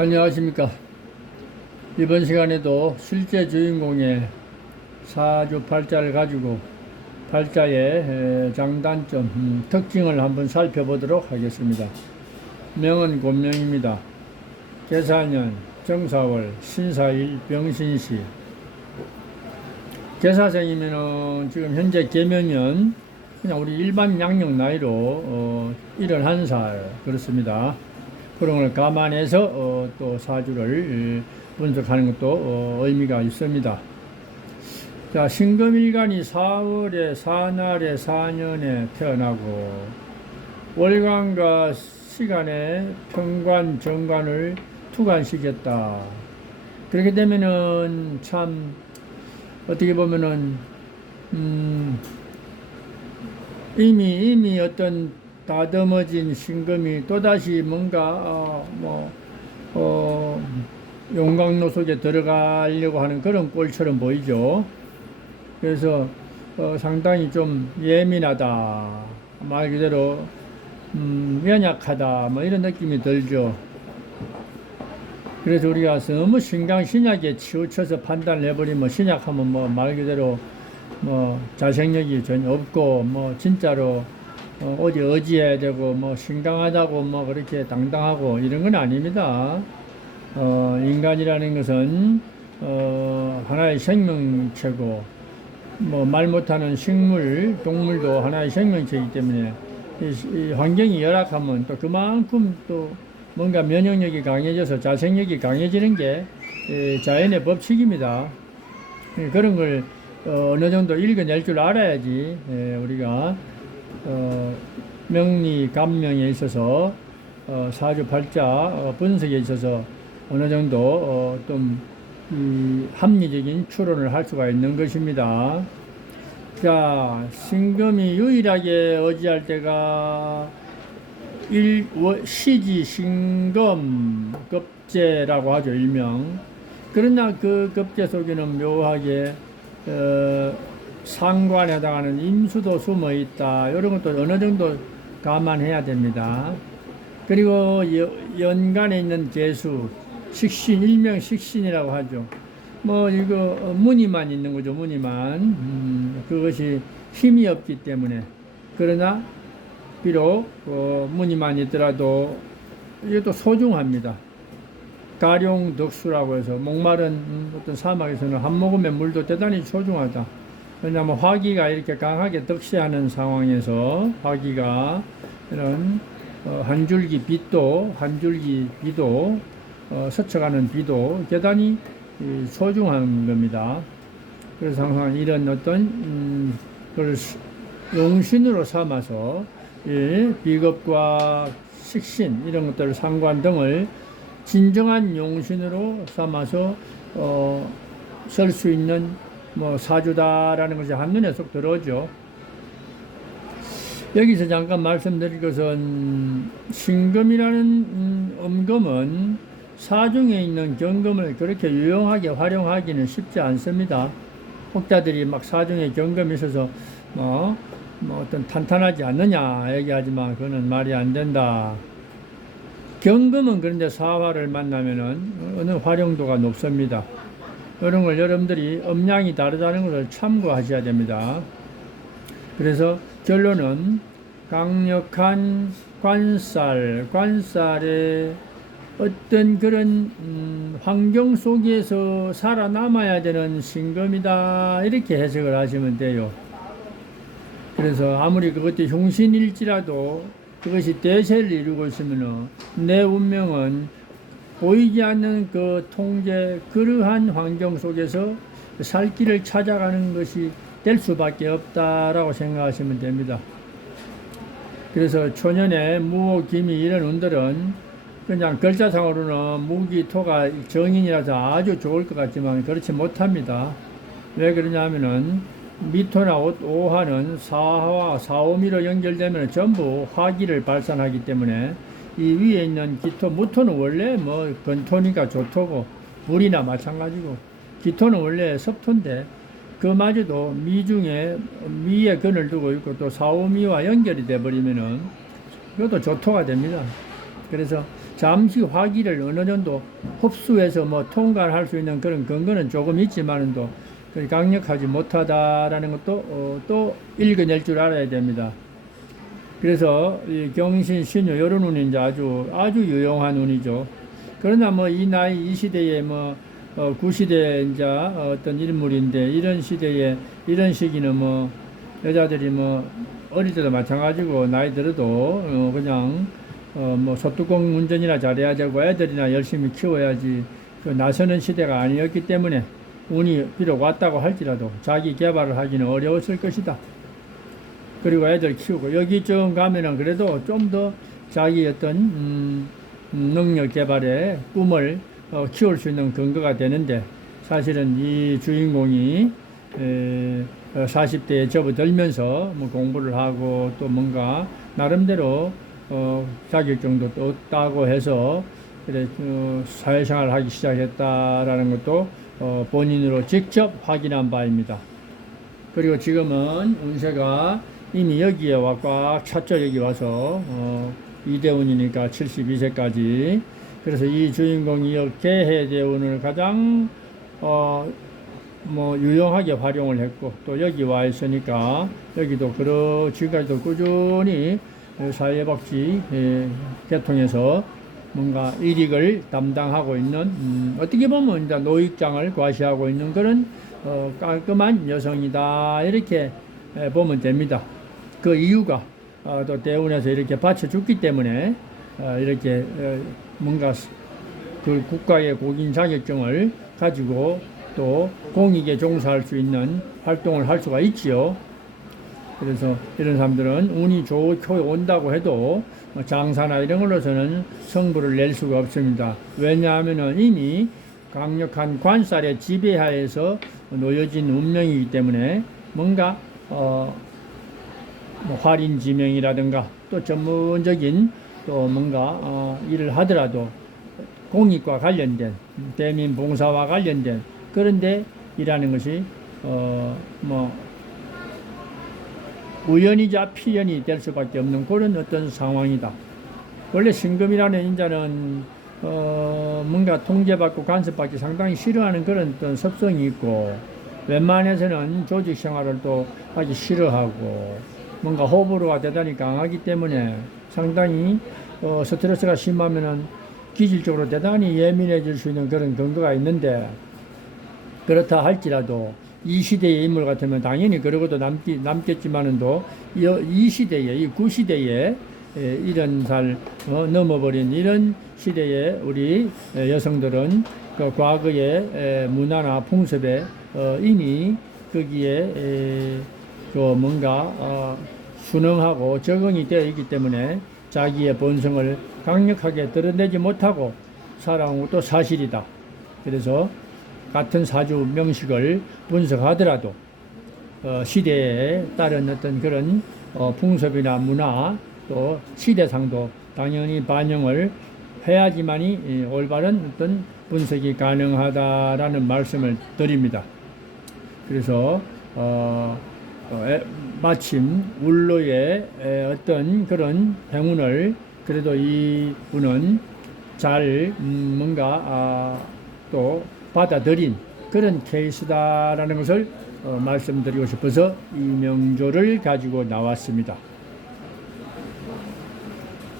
안녕하십니까. 이번 시간에도 실제 주인공의 사주 팔자를 가지고 팔자의 장단점, 특징을 한번 살펴보도록 하겠습니다. 명은 곤명입니다. 계사년, 정사월, 신사일, 병신시. 계사생이면은 지금 현재 계면은 그냥 우리 일반 양력 나이로 71살 그렇습니다. 그런 걸 감안해서 또 사주를 분석하는 것도 의미가 있습니다. 자, 신금일간이 4월에 사날에 4년에 태어나고 월간과 시간에 평관, 정관을 투관시켰다. 그렇게 되면은 참 어떻게 보면은 이미 어떤 다듬어진 신금이 또다시 뭔가 용광로 속에 들어가려고 하는 그런 꼴처럼 보이죠. 그래서 상당히 좀 예민하다, 말 그대로 연약하다, 뭐 이런 느낌이 들죠. 그래서 우리가 너무 신약에 치우쳐서 판단을 해버리면, 신약하면 뭐 말 그대로 뭐 자생력이 전혀 없고, 뭐 진짜로 어디 의지해야 되고, 뭐 신강하다고 뭐 그렇게 당당하고 이런 건 아닙니다. 인간이라는 것은 하나의 생명체고, 뭐 말 못하는 식물, 동물도 하나의 생명체이기 때문에 이 환경이 열악하면 또 그만큼 또 뭔가 면역력이 강해져서 자생력이 강해지는 게 자연의 법칙입니다. 그런 걸 어느 정도 읽어낼 줄 알아야지 우리가 명리 감명에 있어서 사주 팔자 분석에 있어서 어느 정도 좀 합리적인 추론을 할 수가 있는 것입니다. 자, 신금이 유일하게 의지할 때가 시지 신금 급제라고 하죠, 일명. 그러나 그 급제 속에는 묘하게 상관에 해당하는 임수도 숨어 있다. 이런 것도 어느 정도 감안해야 됩니다. 그리고 연간에 있는 계수, 식신, 일명 식신이라고 하죠. 뭐 이거 무늬만 있는 거죠, 무늬만. 그것이 힘이 없기 때문에. 그러나 비록 무늬만 있더라도 이것도 소중합니다. 가룡덕수라고 해서 목마른 어떤 사막에서는 한 모금의 물도 대단히 소중하다. 왜냐하면 화기가 이렇게 강하게 득세하는 상황에서 화기가 이런 한 줄기 빛도, 한 줄기 비도, 스쳐가는 비도 대단히 소중한 겁니다. 그래서 항상 이런 어떤 그걸 용신으로 삼아서 비겁과 식신 이런 것들, 상관 등을 진정한 용신으로 삼아서 쓸 수 있는 뭐 사주다라는 것이 한눈에 쏙 들어오죠. 여기서 잠깐 말씀드릴 것은 신금이라는 음금은 사중에 있는 경금을 그렇게 유용하게 활용하기는 쉽지 않습니다. 혹자들이 막 사중에 경금이 있어서 뭐 어떤 탄탄하지 않느냐 얘기하지만 그거는 말이 안 된다. 경금은 그런데 사화를 만나면은 어느 활용도가 높습니다. 이런 걸 여러분들이 음양이 다르다는 것을 참고하셔야 됩니다. 그래서 결론은 강력한 관살의 어떤 그런 환경 속에서 살아남아야 되는 신금이다, 이렇게 해석을 하시면 돼요. 그래서 아무리 그것도 흉신일지라도 그것이 대세를 이루고 있으면 내 운명은 보이지 않는 그 통제, 그러한 환경 속에서 살 길을 찾아가는 것이 될 수밖에 없다라고 생각하시면 됩니다. 그래서 초년에 무호, 기미 이런 운들은 그냥 글자상으로는 무기, 토가 정인이라서 아주 좋을 것 같지만 그렇지 못합니다. 왜 그러냐 하면은 미토나 오화는 사화와 사오미로 연결되면 전부 화기를 발산하기 때문에 이 위에 있는 기토, 무토는 원래 뭐 건토니까 좋토고, 물이나 마찬가지고, 기토는 원래 섭토인데 그마저도 미중에 미에 근을 두고 있고 또 사오미와 연결이 돼 버리면은 그것도 조토가 됩니다. 그래서 잠시 화기를 어느 정도 흡수해서 뭐 통과를 할 수 있는 그런 근거는 조금 있지만도 강력하지 못하다라는 것도 또 읽어낼 줄 알아야 됩니다. 그래서 이 경신, 신유 이런 운이 이제 아주 유용한 운이죠. 그러나 뭐 이 나이 이 시대에 뭐 구시대 이제 어떤 인물인데 이런 시대에 이런 시기는 뭐 여자들이 뭐 어릴 때도 마찬가지고 나이 들어도 그냥 뭐 소뚜껑 운전이나 잘해야 되고 애들이나 열심히 키워야지 그 나서는 시대가 아니었기 때문에 운이 비록 왔다고 할지라도 자기 개발을 하기는 어려웠을 것이다. 그리고 애들 키우고 여기쯤 가면은 그래도 좀 더 자기 어떤 능력 개발의 꿈을 키울 수 있는 근거가 되는데 사실은 이 주인공이 40대에 접어들면서 뭐 공부를 하고 또 뭔가 나름대로 자격증도 또 땄다고 해서 그래 사회생활을 하기 시작했다라는 것도 본인으로 직접 확인한 바입니다. 그리고 지금은 운세가 이미 여기에 와 꽉 찼죠. 여기 와서 이대운이니까 72세까지. 그래서 이 주인공이 개해대운을 가장 뭐 유용하게 활용을 했고 또 여기 와 있으니까 여기도 지금까지도 꾸준히 사회복지 계통에서 뭔가 일익을 담당하고 있는 어떻게 보면 이제 노익장을 과시하고 있는 그런 깔끔한 여성이다 이렇게 보면 됩니다. 그 이유가 또 대운에서 이렇게 받쳐줬기 때문에 이렇게 뭔가 그 국가의 공인 자격증을 가지고 또 공익에 종사할 수 있는 활동을 할 수가 있지요. 그래서 이런 사람들은 운이 좋게 온다고 해도 장사나 이런 걸로서는 성부를 낼 수가 없습니다. 왜냐하면 이미 강력한 관살의 지배하에서 놓여진 운명이기 때문에 뭔가 뭐 활인지명이라든가 또 전문적인 또 뭔가 일을 하더라도 공익과 관련된 대민봉사와 관련된 그런데 일하는 것이 뭐 우연이자 필연이 될 수밖에 없는 그런 어떤 상황이다. 원래 신금이라는 인자는 뭔가 통제받고 간섭받기 상당히 싫어하는 그런 어떤 습성이 있고 웬만해서는 조직 생활을 또 하기 싫어하고 뭔가 호불호가 대단히 강하기 때문에 상당히 스트레스가 심하면은 기질적으로 대단히 예민해질 수 있는 그런 근거가 있는데 그렇다 할지라도 이 시대의 인물 같으면 당연히 그러고도 남겠지만은도 이 시대에 이 구시대에 이런 살 넘어버린 이런 시대에 우리 여성들은 그 과거의 문화나 풍습에 이미 거기에 그 뭔가 순응하고 적응이 되어 있기 때문에 자기의 본성을 강력하게 드러내지 못하고 살아온 것도 사실이다. 그래서 같은 사주 명식을 분석하더라도 시대에 따른 어떤 그런 풍습이나 문화 또 시대상도 당연히 반영을 해야지만이 올바른 어떤 분석이 가능하다라는 말씀을 드립니다. 그래서 마침 울로의 어떤 그런 행운을 그래도 이 분은 잘 뭔가 또 받아들인 그런 케이스다라는 것을 말씀드리고 싶어서 이 명조를 가지고 나왔습니다.